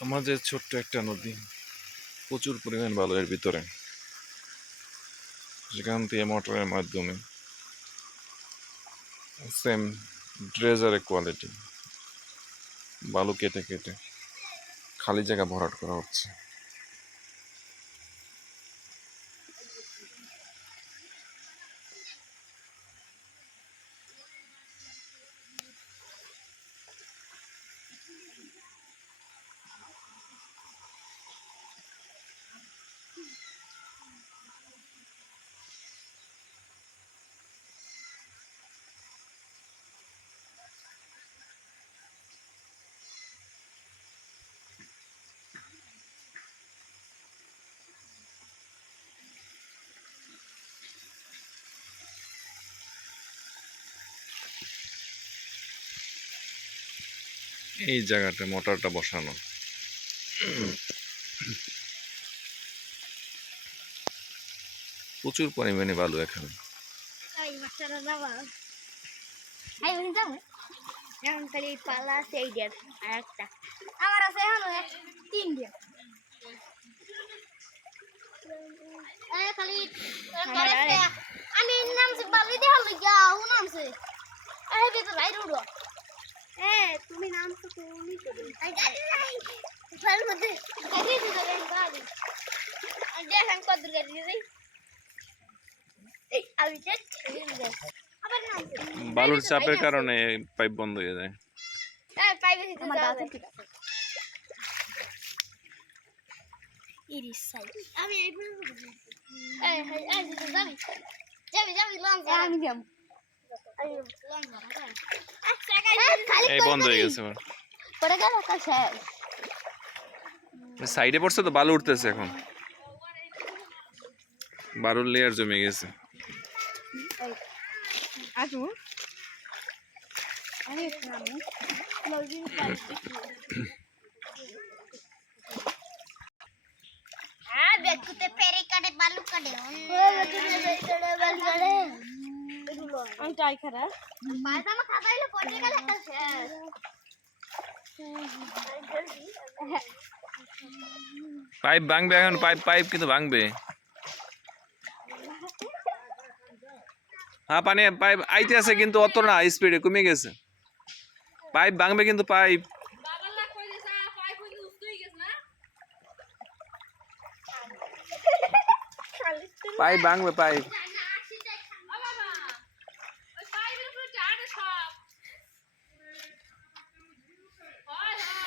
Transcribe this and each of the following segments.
আমাদের ছোট্ট একটা নদী। প্রচুর পরিমাণ বালয়ের ভিতরে। সেখান থেকে মোটরের মাধ্যমে সেম ড্রেজারের কোয়ালিটি বালু কেটে কেটে খালি জায়গা ভরাট করা হচ্ছে। এই জায়গাটা মোটরটা বসানো। প্রচুর পরিমাণে বালু এখানে। আমি নামছে বালি দেখাল গিয়া ও নামছে। লাই রুড়ো এ তুমি নামছো তুমি তো চেক আবার নামছে বালুর চাপের কারণে পাইপ বন্ধ হয়ে যায়। হ্যাঁ আমি দিতে যাবি। যাবি যাবি যাম এই বন্ধ হয়ে গেছে গেল সাইডে পড়ছে তো বালু উঠতেছে এখন। বালুর লেয়ার জমে গেছে নামু লজিং হ্যাঁ বেকুতে পেরে কাটে বালু কাটে আমি টাই খারা বাদাম পড়ে গেল একটা শেষ। পাইপ ভাঙবে এখন পাইপ পাইপ কিন্তু ভাঙবে। হ্যাঁ পানি পাইপ আইতে আছে কিন্তু অত না স্পিডে কমে গেছে। পাইপ ভাঙবে কিন্তু পাইপ। পাইপ ভাঙবে পাইপ।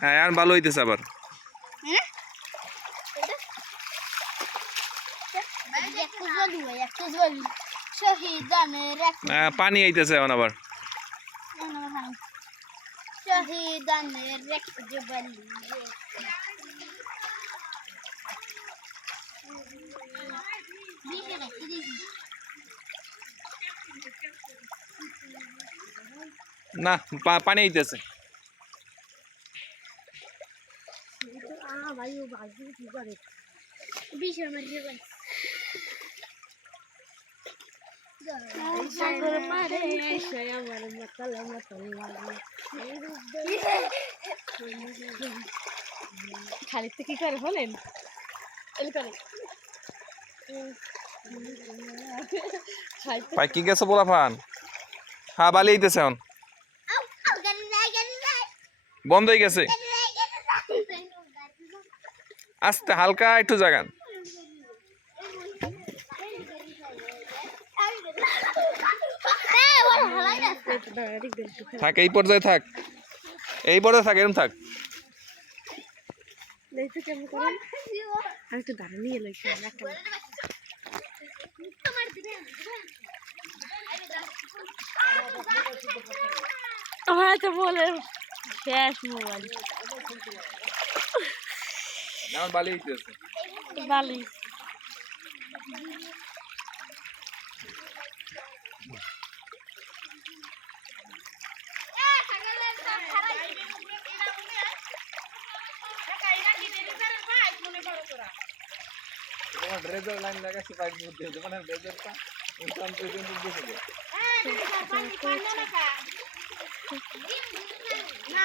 হ্যাঁ আর ভালো হইতেছে আবার। এক হ্যাঁ, পানি আইতেছে এখন আবার। শহীদানের এক জবলি সাগর পারে এসে আমার মাতাল মাতাল খালিদ কি করে বলেন এল করে কি গেছে বলা ফান হ্যাঁ বালি আইতেছে এখন বন্ধ হয়ে গেছে। আস্তে, হালকা একটু জাগান। থাক, এই পর্যায়ে থাক। এই পর্যায়ে থাক এরকম থাক। তো বলে শেষ মোবাইল। আমার বালি হইতেছে। বালি। ড্রেজার লাইন লাগাচ্ছি পাইপ মধ্যে তোমার ড্রেজারটা ইনকাম পর্যন্ত মাজার ড্রেস না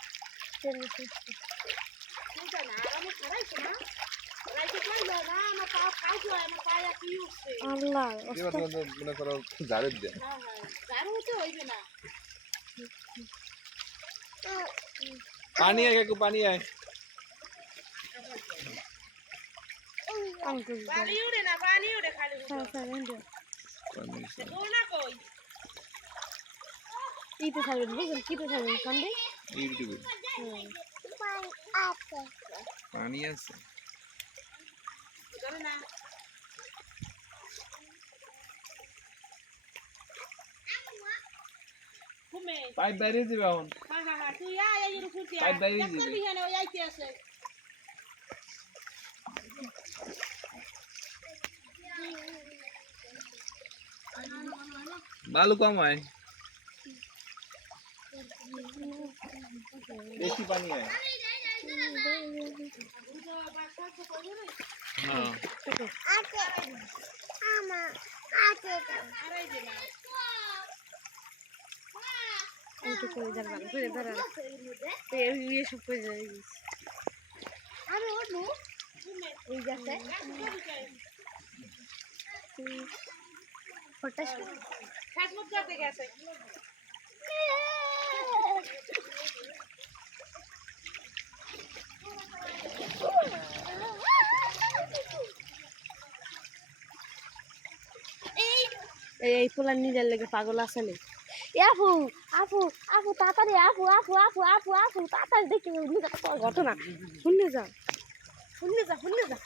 মনে করো ঝাড়ের দেয় পানি আয় কাকু পানি আয় পানি উড়ে না পানি উড়ে খালি স্যার স্যার এন্ড পানি আছে। ও না কই ইতে ছাড়বেন বুঝলেন কিতে কান্দে ইউটিউবে। পানি আছে। পাইপ বাইরে যাবে এখন। পাইপ বাইরে আছে বালু কম হ্যাঁ না আমি তো করে দাঁড়ালাম করে করে মুখ করতে গেছে এই পোলার নিজের লেগে পাগল আসলে আফু আফু আফু তাড়াতাড়ি আফু আফু আফু আফু আফু তাড়াতাড়ি দেখি ঘটনা। শুনে যা শুনে যা শুনে যা।